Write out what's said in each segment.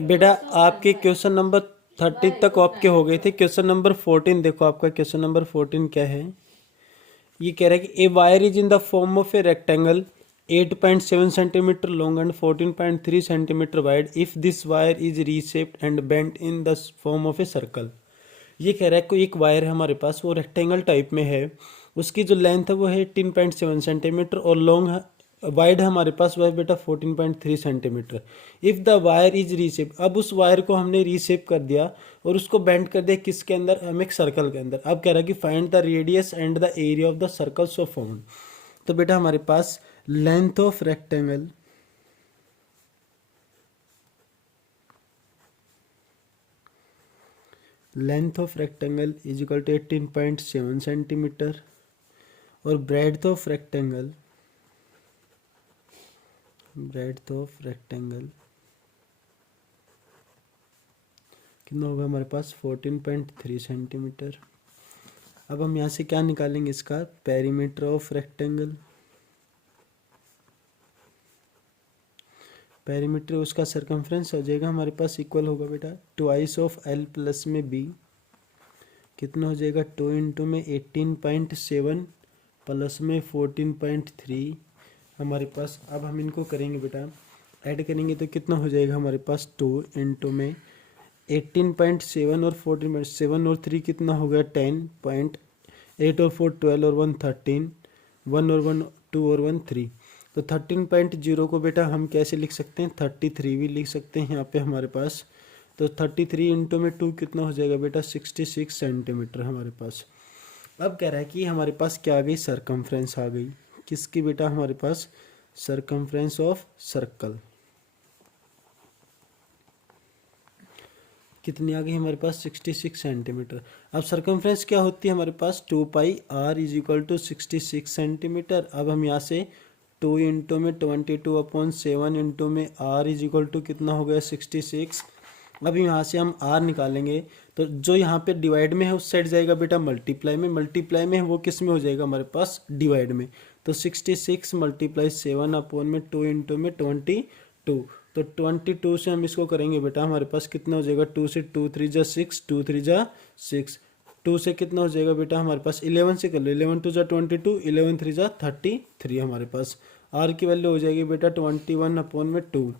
बेटा आपके question number 30 तक आपके हो गए थे। क्वेश्चन नंबर 14 देखो, आपका क्वेश्चन नंबर 14 क्या है। ये कह रहा है कि a wire is in the form of a rectangle 8.7 centimetre long and 14.3 centimetre wide if this wire is reshaped and bent in the form of a circle. ये कह रहा है कोई एक वायर है हमारे पास, वो रेक्टेंगल टाइप में है, उसकी जो लेंथ है वो है 18.7 सेंटीमीटर और लॉन्ग वाइड है हमारे पास वो है बेटा 14.3 centimetre. If the wire is reshape, अब उस वायर को हमने रीशेप कर दिया और उसको बेंड कर दिया किसके अंदर, हम एक सर्कल के अंदर। अब कह रहा है कि find the radius and the area of the circle so found. तो बेटा हमारे पास length of rectangle is equal to 18.7 centimetre और ब्रेड्थ ऑफ रेक्टेंगल कितना होगा हमारे पास 14.3 सेंटीमीटर। अब हम यहाँ से क्या निकालेंगे, इसका पेरीमीटर ऑफ रेक्टेंगल। पेरीमीटर उसका सरकमफ्रेंस हो जाएगा हमारे पास, इक्वल होगा बेटा ट्वाइस ऑफ एल प्लस में बी। कितना हो जाएगा 2 इंटू में 18.7 प्लस में 14.3 हमारे पास। अब हम इनको करेंगे बेटा, ऐड करेंगे तो कितना हो जाएगा हमारे पास 2 इंटू में 18.7 और 14.7 और 3 कितना हो गया 10.8 और 4 12 और 1 13, 1 और 1 2 और 1 3। तो 13.0 को बेटा हम कैसे लिख सकते हैं, 33 भी लिख सकते हैं यहाँ पे हमारे पास। तो 33 इंटू में 2 कितना हो जाएगा बेटा 66 सेंटीमीटर हमारे पास। अब कह रहा है कि हमारे पास क्या आ गई, सरकमफ्रेंस आ गई। किसकी बेटा, हमारे पास सरकमफ्रेंस ऑफ सर्कल कितनी आ गई हमारे पास 66 सेंटीमीटर। अब सरकमफ्रेंस क्या होती है हमारे पास 2 pi r is equal to 66 centimetre. अब हम यहाँ से 2 इंटू में 22/7 इंटू में आर इज इक्वल टू कितना हो गया 66। अब यहाँ से हम आर निकालेंगे तो जो यहाँ पे डिवाइड में है उस साइड जाएगा बेटा मल्टीप्लाई में, मल्टीप्लाई में है वो किस में हो जाएगा हमारे पास डिवाइड में। तो 66 मल्टीप्लाई 7 अपॉन में 2 इंटू में 22। तो 22 से हम इसको करेंगे बेटा हमारे पास कितना हो जाएगा 2 से 2 3 जा 6, 2 3 जा 6, 2 से कितना हो जाएगा बेटा हमारे पास 11 से कर लो, 11 2 जा 22, 11 3 जा 33 हमारे पास। आर की वैल्यू हो जाएगी बेटा 21 अपॉन में 2,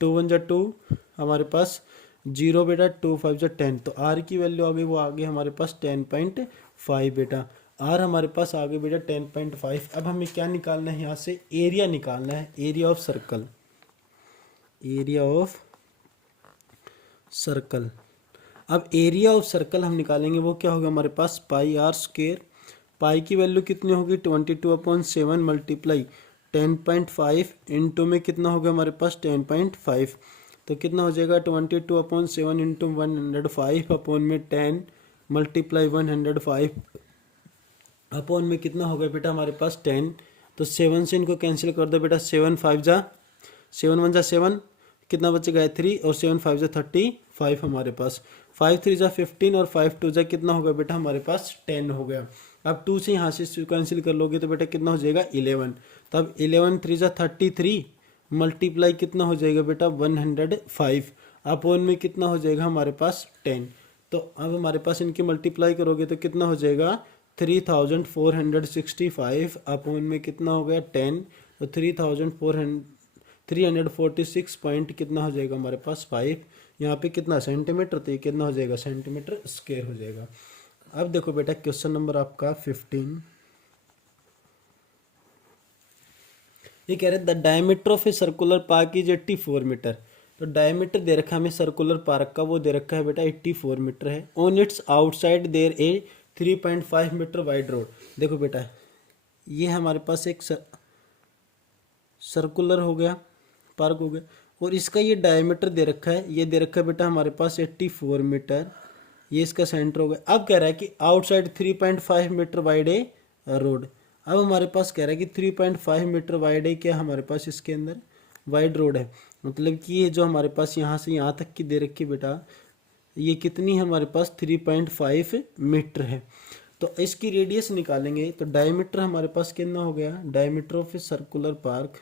2 1 जा 2 हमारे पास 0 बेटा, 2 5 जा 10। तो आर की वैल्यू आ गई, वो आ गई हमारे पास 10.5 बेटा। आर हमारे पास आ गई बेटा 10.5। अब हमें क्या निकालना है यहाँ से, एरिया निकालना है, area of circle, area of circle. अब एरिया ऑफ सर्कल हम निकालेंगे, वो क्या होगा हमारे पास पाई आर स्क्वायर। पाई की वैल्यू कितनी होगी 22/7 मल्टीप्लाई 10.5 इंटू में कितना होगा हमारे पास 10.5। तो कितना हो जाएगा 22/7 इंटू 105 अपॉन में 10 मल्टीप्लाई 105 अपॉन में कितना होगा बेटा हमारे पास 10। तो 7 से इनको कैंसिल कर दो बेटा, 7 5 जा 7 1 जा 7, कितना बचेगा 3 और 7 5 जा 35 हमारे पास। 5 3 जा 15 और 5 2 जा कितना होगा बेटा हमारे पास 10 हो गया। अब 2 से यहाँ से कैंसिल कर लोगे तो बेटा कितना हो जाएगा 11। तब 11 3 जा 33 मल्टीप्लाई कितना हो जाएगा बेटा 105 अपॉन में कितना हो जाएगा हमारे पास 10। तो अब हमारे पास इनकी मल्टीप्लाई करोगे तो कितना हो जाएगा 3465 अपॉन में कितना हो गया 10। तो 346 पॉइंट कितना हो जाएगा हमारे पास 5। यहाँ पे कितना सेंटीमीटर, तो ये कितना हो जाएगा सेंटीमीटर स्क्वायर हो जाएगा। अब देखो बेटा क्वेश्चन नंबर आपका 15। ये कह रहे हैं the diameter of a circular park is 84 metre. तो डायमीटर दे रखा है हमें सर्कुलर पार्क का, वो दे रखा है बेटा 84 मीटर है। On its outside there a 3.5 metre wide road. देखो बेटा ये हमारे पास एक सर्कुलर हो गया, पार्क हो गया, और इसका ये डायमीटर दे रखा है, ये दे रखा है बेटा हमारे पास 84 मीटर, ये इसका सेंटर हो गया। अब कह रहा है कि आउटसाइड 3.5 मीटर वाइड ए रोड। अब हमारे पास कह रहा है कि 3.5 मीटर वाइड है क्या हमारे पास इसके अंदर वाइड रोड है, मतलब कि ये जो हमारे पास यहाँ से यहाँ तक की दे रखी बेटा ये कितनी है हमारे पास 3.5 मीटर है। तो इसकी रेडियस निकालेंगे तो डायमीटर हमारे पास कितना हो गया, diameter of a circular park,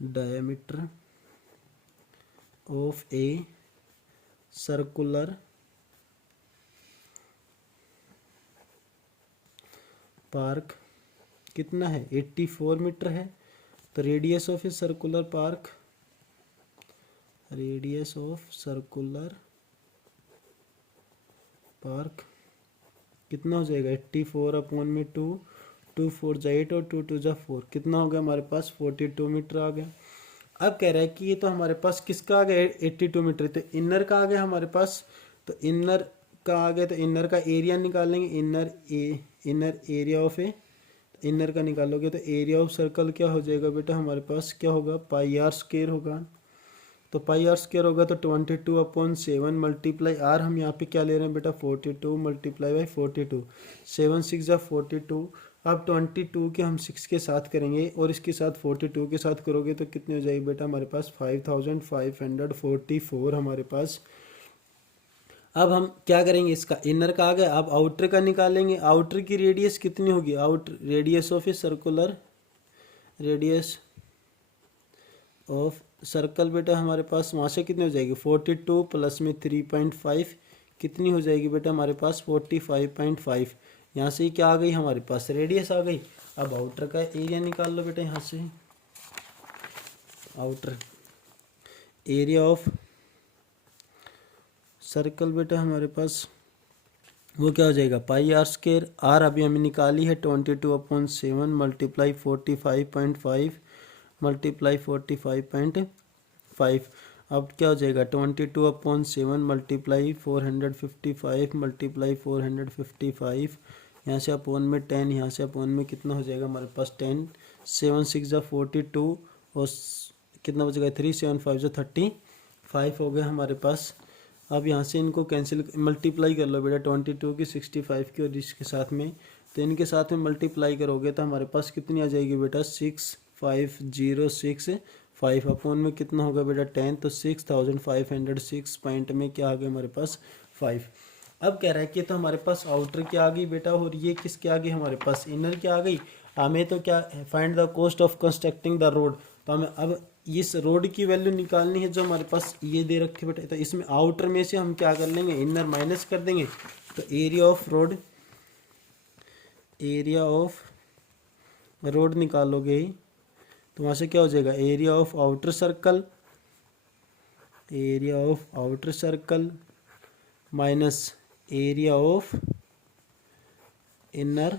diameter of a circular park कितना है 84 मीटर है। तो radius of a circular park, radius of circular park कितना हो जाएगा 84 अपॉन में 2, 2 4 जा 8 और 2 2 जा 4, कितना हो गया हमारे पास 42 मीटर आ गया। अब कह रहा है कि ये तो हमारे पास किसका आ गया 82 मीटर, तो इनर का आ गया हमारे पास। तो इनर का आ गया तो इनर का एरिया निकालेंगे, inner area of A, inner का निकालोगे तो एरिया ऑफ सर्कल क्या हो जाएगा बेटा हमारे पास, क्या होगा पाई आर स्क्वायर होगा। तो पाई आर स्क्वायर होगा तो 22 अपॉन 7 मल्टीप्लाई आर, हम यहाँ पे क्या ले रहे हैं बेटा 42 मल्टीप्लाई बाई 42, 7 6 जा 42। अब 22 के हम 6 के साथ करेंगे और इसके साथ 42 के साथ करोगे तो कितने हो जाएगी बेटा हमारे पास 5544 हमारे पास। अब हम क्या करेंगे, इसका इनर का आ गया, अब आउटर का निकालेंगे। आउटर की रेडियस कितनी होगी, outer radius of a circular, radius of circle बेटा हमारे पास वहाँ से कितनी हो जाएगी 42 प्लस में 3.5 कितनी हो जाएगी बेटा हमारे पास 45.5। यहाँ से क्या आ गई हमारे पास रेडियस आ गई। अब आउटर का एरिया निकाल लो बेटा, यहाँ से आउटर एरिया ऑफ सर्कल बेटा हमारे पास वो क्या हो जाएगा पाई आर स्क्वायर, आर अभी हमें निकाली है 22 अपॉन 7 मल्टीप्लाई 45.5 मल्टीप्लाई 45.5। अब क्या हो जाएगा 22 अपॉन 7 मल्टीप्लाई 455 मल्टीप्लाई 455, यहाँ से अपॉन में 10, यहाँ से अपॉन में कितना हो जाएगा हमारे पास 10, 7 6 जा 42 और कितना बचेगा 3 7 5 जा 35 हो गया हमारे पास। अब यहाँ से इनको कैंसिल मल्टीप्लाई कर लो बेटा 22 की 65 की और इसके साथ में, तो इनके साथ में मल्टीप्लाई करोगे तो हमारे पास कितनी आ जाएगी बेटा 65065 अपॉन में कितना होगा बेटा 10, तो 6506 पॉइंट में क्या आ गया हमारे पास 5। अब कह रहा है कि तो हमारे पास आउटर क्या आ गई बेटा और ये किसके आ गई हमारे पास इनर क्या आ गई। हमें तो क्या find the cost of constructing the road, तो हमें अब इस रोड की वैल्यू निकालनी है जो हमारे पास ये दे रखे बेटा। तो इसमें आउटर में से हम क्या कर लेंगे इनर माइनस कर देंगे, तो area of road, area of road निकालोगे तो वहाँ से क्या हो जाएगा area of outer circle, area of outer circle minus area of inner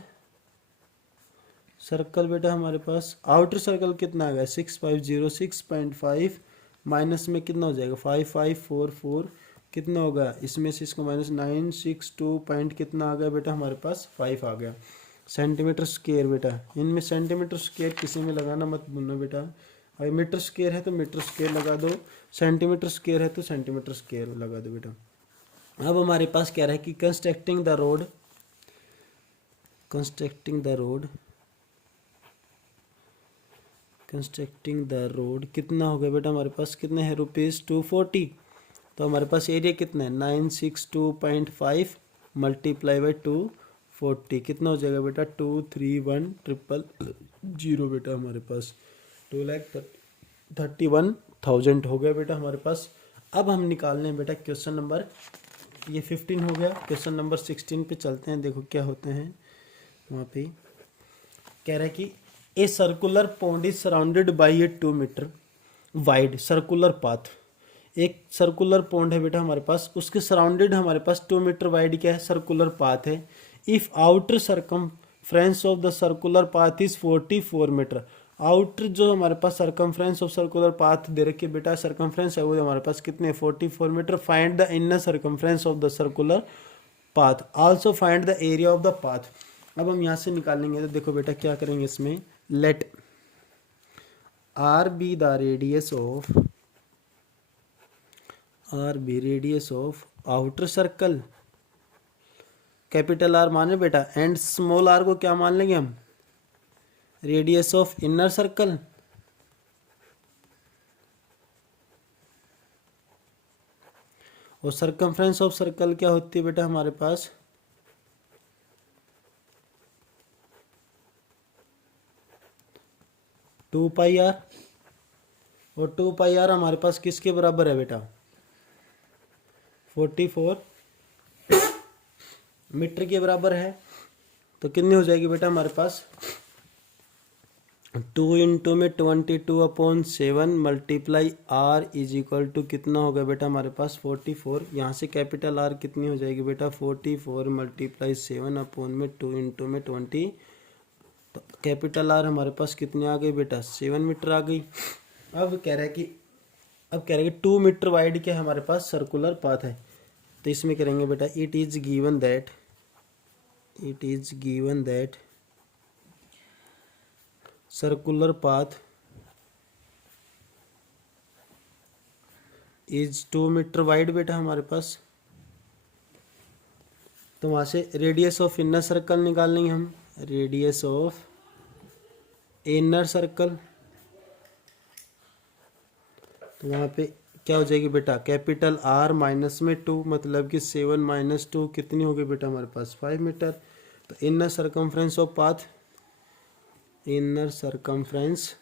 circle बेटा हमारे पास। आउटर सर्कल कितना आ गया 6506.5 माइनस में कितना हो जाएगा 5544 कितना होगा, इसमें से इसको माइनस 962 पॉइंट कितना आ गया बेटा हमारे पास 5 आ गया सेंटीमीटर स्क्वायर बेटा। इनमें सेंटीमीटर स्क्वायर किसी में लगाना मत भूलना बेटा, अगर मीटर स्क्वायर है तो मीटर स्क्वायर लगा दो, सेंटीमीटर स्क्वायर है तो सेंटीमीटर स्क्वायर लगा दो बेटा। अब हमारे पास क्या रहा है कि constructing the road, constructing the road, constructing the road कितना हो गया बेटा हमारे पास कितने हैं ₹240। तो हमारे पास एरिया कितना है 962.5 मल्टीप्लाई बाई 240 कितना हो जाएगा बेटा 231,000 बेटा हमारे पास 2,31,000 हो गया बेटा हमारे पास। अब हम निकालने हैं बेटा क्वेश्चन नंबर, ये 15 हो गया, क्वेश्चन नंबर 16 पे चलते हैं। देखो क्या होते हैं वहाँ पे कह रहा है कि a circular pond is surrounded by a 2 metre wide circular path. एक सर्कुलर पॉन्ड है बेटा हमारे पास, उसके सराउंडेड हमारे पास 2 मीटर वाइड क्या है सर्कुलर पाथ है। If outer circumference of the circular path is 44 metre, outer जो हमारे पास सरकमफ्रेंस ऑफ सर्कुलर पाथ दे रखी है बेटा, सरकमफ्रेंस है वो हमारे पास कितने 44 metre. Find the inner circumference of the circular path, also find the area of the path. अब हम यहाँ से निकालेंगे तो देखो बेटा क्या करेंगे इसमें, let R be the radius of, R be radius of outer circle, capital R माने बेटा, एंड स्मॉल आर को क्या मान लेंगे हम रेडियस ऑफ इनर सर्कल। और सरकमफ्रेंस ऑफ सर्कल क्या होती है बेटा हमारे पास 2 पाई आर। और 2 पाई आर हमारे पास किसके बराबर है बेटा, 44 मीटर के बराबर है। तो कितनी हो जाएगी बेटा हमारे पास, 2 इंटू में 22/7 multiply R is equal to कितना होगा बेटा हमारे पास 44। यहाँ से कैपिटल आर कितनी हो जाएगी बेटा 44 मल्टीप्लाई 7/2 इंटू में 20। तो कैपिटल आर हमारे पास कितनी आ गई बेटा 7 मीटर आ गई। अब कह रहा है कि 2 मीटर वाइड क्या है हमारे पास सर्कुलर पाथ है। तो इसमें करेंगे बेटा it is given that circular path is 2 metre wide बेटा हमारे पास। तो वहां से रेडियस ऑफ इनर सर्कल निकाल लेंगे हम, रेडियस ऑफ इनर सर्कल। तो वहां पे क्या हो जाएगी बेटा कैपिटल आर माइनस में 2 मतलब कि 7 माइनस 2 कितनी होगी बेटा हमारे पास 5 मीटर। तो inner circumference of path, inner circumference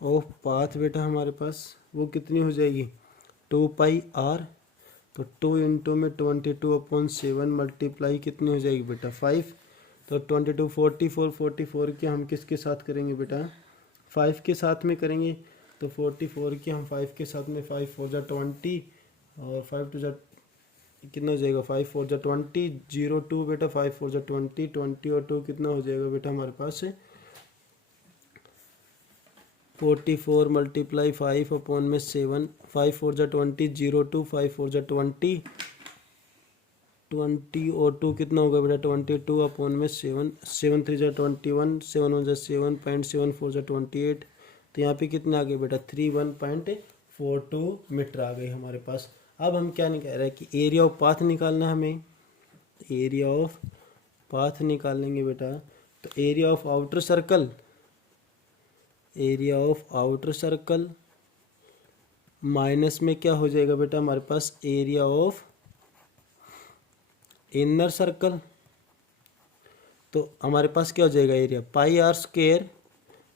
of path बेटा हमारे पास वो कितनी हो जाएगी 2 पाई आर। तो 2 इंटू में 22/7 मल्टीप्लाई कितनी हो जाएगी बेटा 5। तो 22 44 की हम किसके साथ करेंगे बेटा 5 के साथ में करेंगे। तो 44 की हम 5 के साथ में 5 4 जा 20 और 5 2 जा कितना हो जाएगा 5 4 जा 20 0 2 बेटा 5 4 जा 20 20 और 2 कितना हो जाएगा बेटा हमारे पास 44 मल्टीप्लाई 5/7 5 4 जा 20 0 2 5 4 जा 20 20 और 2 कितना होगा बेटा 22/7 7 3 जा 21 7 1 जा 7.74 जा 28। तो यहाँ पे कितने आ गए बेटा 31.42 मीटर आ गए हमारे पास। अब हम क्या नहीं कह रहे हैं कि एरिया ऑफ पाथ निकालना हमें, एरिया ऑफ पाथ निकालेंगे बेटा। तो area of outer circle, area of outer circle minus में क्या हो जाएगा बेटा हमारे पास एरिया ऑफ इनर सर्कल। तो हमारे पास क्या हो जाएगा area pi R square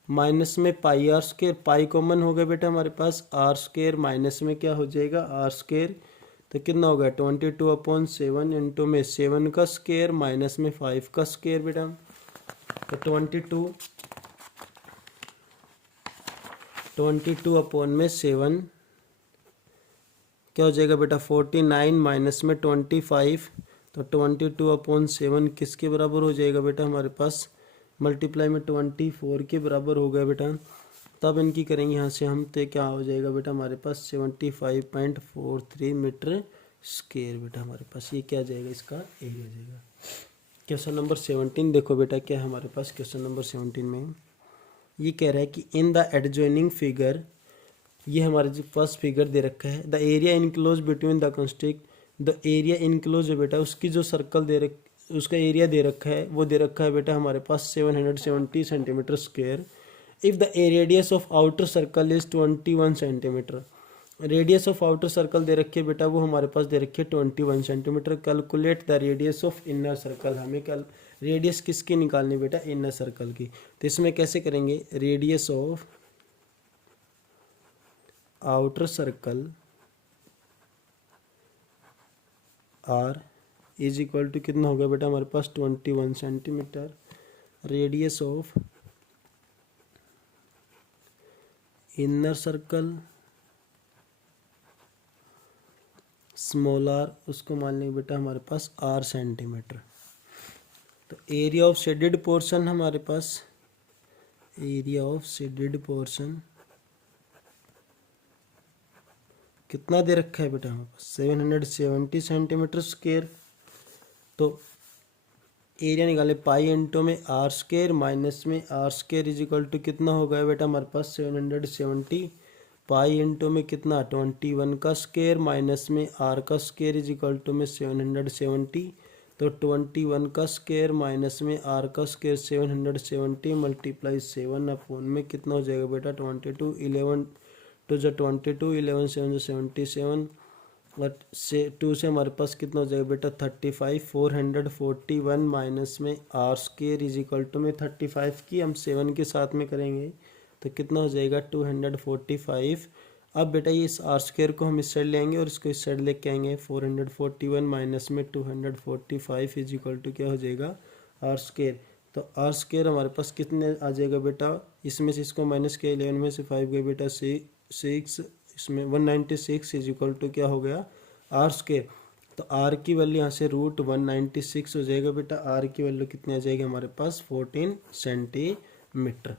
minus में pi R square, pi common हो गया बेटा हमारे पास, आर स्क्वायर माइनस में क्या हो जाएगा आर स्क्वायर। तो कितना होगा 22/7 इंटू में 7 का स्क्वायर माइनस में 5 का स्क्वायर बेटा। तो 22/7 क्या हो जाएगा बेटा 49 माइनस में 25। तो 22/7 किसके बराबर हो जाएगा बेटा हमारे पास मल्टीप्लाई में 24 के बराबर हो गया बेटा। तब इनकी करेंगे यहाँ से हम, तो क्या हो जाएगा बेटा हमारे पास 75.43 मीटर स्क्वायर बेटा हमारे पास। ये क्या जाएगा इसका एरिया जाएगा। क्वेश्चन नंबर 17 देखो बेटा क्या है हमारे पास। क्वेश्चन नंबर 17 में ये कह रहा है कि इन द एडजॉइनिंग फिगर, ये हमारे जो फर्स्ट फिगर दे रखा है, the area enclose between the constrict, the area enclose है बेटा उसकी जो सर्कल उसका एरिया दे रखा है वो दे रखा है बेटा हमारे पास 770 centimetre square. If the radius of outer circle is 21 centimetre, radius of outer circle दे रखी है बेटा वो हमारे पास दे रखी है 21 centimetre. Calculate the radius of inner circle, हमें कल रेडियस किसकी निकालनी बेटा इनर सर्कल की। तो इसमें कैसे करेंगे radius of outer circle R is equal to कितना होगा बेटा हमारे पास 21 centimetre. Radius of inner circle small r उसको मान लेंगे बेटा हमारे पास आर सेंटीमीटर। तो एरिया ऑफ शेडेड पोर्शन हमारे पास, एरिया ऑफ शेडेड पोर्शन कितना दे रखा है बेटा हमारे पास 770 सेंटीमीटर स्क्वायर। तो एरिया निकाले पाई इंटू में आर स्क्वायर माइनस में are square is equal to कितना हो गया बेटा हमारे पास 770 पाई इंटू में कितना 21 का स्क्वायर माइनस में आर का स्क्वायर इज इक्वल टू में 770। तो 21 का स्क्वायर माइनस में आर का स्क्वायर 770 मल्टीप्लाई 7 में कितना हो जाएगा बेटा 22 11 2 जो 22 11 7 जो 77 और से 2 से हमारे पास कितना हो जाएगा बेटा 35, 441 माइनस में r square is equal to में 35 की हम 7 के साथ में करेंगे तो कितना हो जाएगा 245। अब बेटा ये इस आर स्क्र को हम इस साइड लेंगे और इसको इस साइड लेके आएंगे 441 माइनस में 245 इज इक्वल टू क्या हो जाएगा आर स्क्र। तो आर स्क्र हमारे पास कितने आ जाएगा बेटा, इसमें से इसको माइनस किया 11 में से 5 गए बेटा 6, इसमें 196 इज इक्वल टू क्या हो गया आर स्क्र। तो आर की वैल्यू यहाँ से √196 हो जाएगा बेटा, आर की वैल्यू कितनी आ जाएगी हमारे पास 14 सेंटीमीटर।